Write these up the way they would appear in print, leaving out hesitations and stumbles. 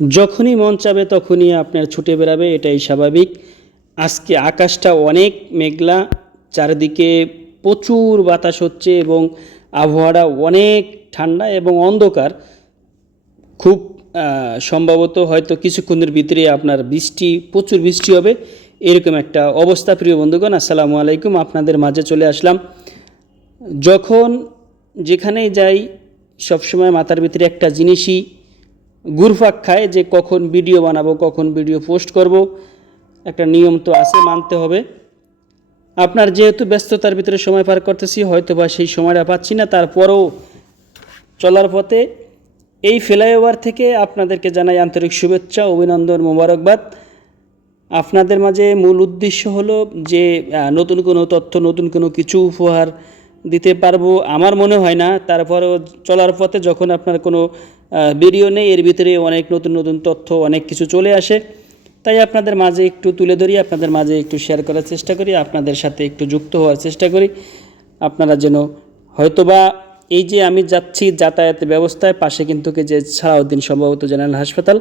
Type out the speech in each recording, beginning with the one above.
যখনই মন চাবে তখনই আপনার ছুটে বেড়াবে, এটাই স্বাভাবিক। আজকে আকাশটা অনেক মেঘলা, চারিদিকে প্রচুর বাতাস হচ্ছে এবং আবহাওয়াটা অনেক ঠান্ডা এবং অন্ধকার। খুব সম্ভবত হয়তো কিছুক্ষণের ভিতরে আপনার প্রচুর বৃষ্টি হবে, এরকম একটা অবস্থা। প্রিয় বন্ধুগণ, আসসালামু আলাইকুম, আপনাদের মাঝে চলে আসলাম। যখন যেখানেই যাই সবসময় মাথার ভিতরে একটা জিনিসই ঘুরপাক খায় যে কখন ভিডিও বানাবো, কখন ভিডিও পোস্ট করব। একটা নিয়ম তো আছে, মানতে হবে। আপনার যেহেতু ব্যস্ততার ভিতরে সময় পার করতেছি, হয়তো বা সেই সময়টা পাচ্ছি না, তারপরেও চলার পথে এই ফ্লাইওভার থেকে আপনাদেরকে জানাই আন্তরিক শুভেচ্ছা, অভিনন্দন, মোবারকবাদ। আপনাদের মাঝে মূল উদ্দেশ্য হলো যে নতুন কোনো তথ্য, নতুন কোনো কিছু উপহার দিতে পারবো আমার মনে হয় না। তারপরেও চলার পথে যখন আপনার কোনো ভিডিও নেই, এর ভিতরে অনেক নতুন নতুন তথ্য, অনেক কিছু চলে আসে। তাই আপনাদের মাঝে একটু তুলে ধরি, আপনাদের মাঝে একটু শেয়ার করার চেষ্টা করি, আপনাদের সাথে একটু যুক্ত হওয়ার চেষ্টা করি। আপনারা যেন হয়তোবা এই যে আমি যাচ্ছি যাতায়াতের ব্যবস্থায়, পাশে কিন্তু যে সালাউদ্দিন সম্ভবত জেনারেল হাসপাতাল,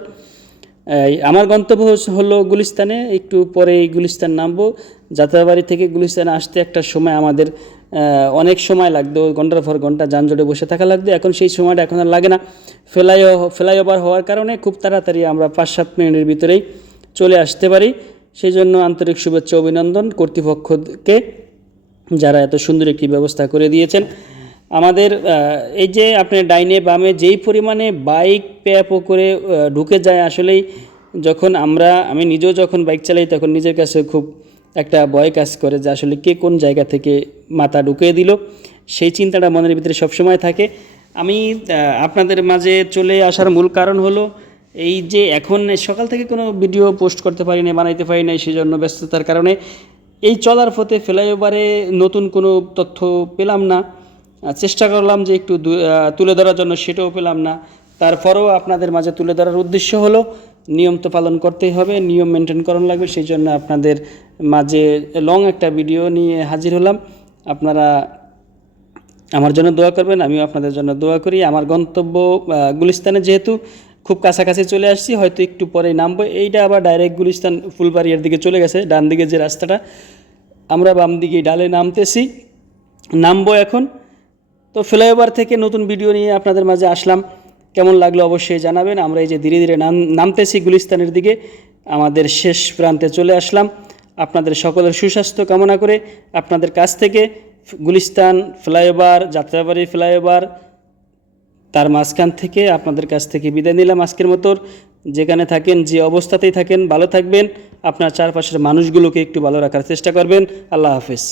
আমার গন্তব্য হলো গুলিস্তানে। একটু পরে এই গুলিস্তান নামবো। যাত্রাবাড়ি থেকে গুলিস্তানে আসতে একটা সময় আমাদের অনেক সময় লাগতো, ঘন্টার পর ঘন্টা যানজটে বসে থাকা লাগতো। এখন সেই সময়টা এখন আর লাগে না, ফ্লাইওভার হওয়ার কারণে খুব তাড়াতাড়ি আমরা 5-7 মিনিটের ভিতরেই চলে আসতে পারি। সেই জন্য আন্তরিক শুভেচ্ছা, অভিনন্দন কর্তৃপক্ষকে, যারা এত সুন্দর একটি ব্যবস্থা করে দিয়েছেন আমাদের। এই যে আপনার ডাইনে বামে যেই পরিমাণে বাইক প্যাপ করে ঢুকে যায়, আসলেই যখন আমি নিজেও যখন বাইক চালাই তখন নিজের কাছে খুব একটা ভয় কাজ করে যে আসলে কে কোন জায়গা থেকে মাথা ঢুকিয়ে দিল, সেই চিন্তাটা মনের ভিতরে সবসময় থাকে। আমি আপনাদের মাঝে চলে আসার মূল কারণ হলো এই যে এখন সকাল থেকে কোনো ভিডিও পোস্ট করতে পারি না, বানাইতে পারি না, সেই জন্য ব্যস্ততার কারণে এই চলার পথে ফ্লাইওভারে নতুন কোনো তথ্য পেলাম না। চেষ্টা করলাম যে একটু তুলে ধরার জন্য, সেটাও পেলাম না। তারপরেও আপনাদের মাঝে তুলে ধরার উদ্দেশ্য হলো নিয়ম তো পালন করতেই হবে, নিয়ম মেনটেন করানো লাগবে। সেই জন্য আপনাদের মাঝে লং একটা ভিডিও নিয়ে হাজির হলাম। আপনারা আমার জন্য দোয়া করবেন, আমিও আপনাদের জন্য দোয়া করি। আমার গন্তব্য গুলিস্তানে, যেহেতু খুব কাছাকাছি চলে আসছি, হয়তো একটু পরেই নামবো। এইটা আবার ডাইরেক্ট গুলিস্তান ফুলবাড়িয়ার দিকে চলে গেছে, ডান দিকে যে রাস্তাটা, আমরা বাম দিকে ডালে নামবো এখন। তো ফ্লাইওভার থেকে নতুন ভিডিও নিয়ে আপনাদের মাঝে আসলাম, কেমন লাগলো অবশ্যই জানাবেন। আমরা এই যে ধীরে ধীরে নামতেছি গুলিস্তানের দিকে, আমাদের শেষ প্রান্তে চলে আসলাম। আপনাদের সকলের সুস্বাস্থ্য কামনা করে আপনাদের কাছ থেকে গুলিস্তান ফ্লাইওভার, যাত্রাবাড়ি ফ্লাইওভার, তার মাঝখান থেকে আপনাদের কাছ থেকে বিদায় নিলাম আজকের মতো। যেখানে থাকেন, যে অবস্থাতেই থাকেন, ভালো থাকবেন। আপনার চারপাশের মানুষগুলোকে একটু ভালো রাখার চেষ্টা করবেন। আল্লাহ হাফেজ।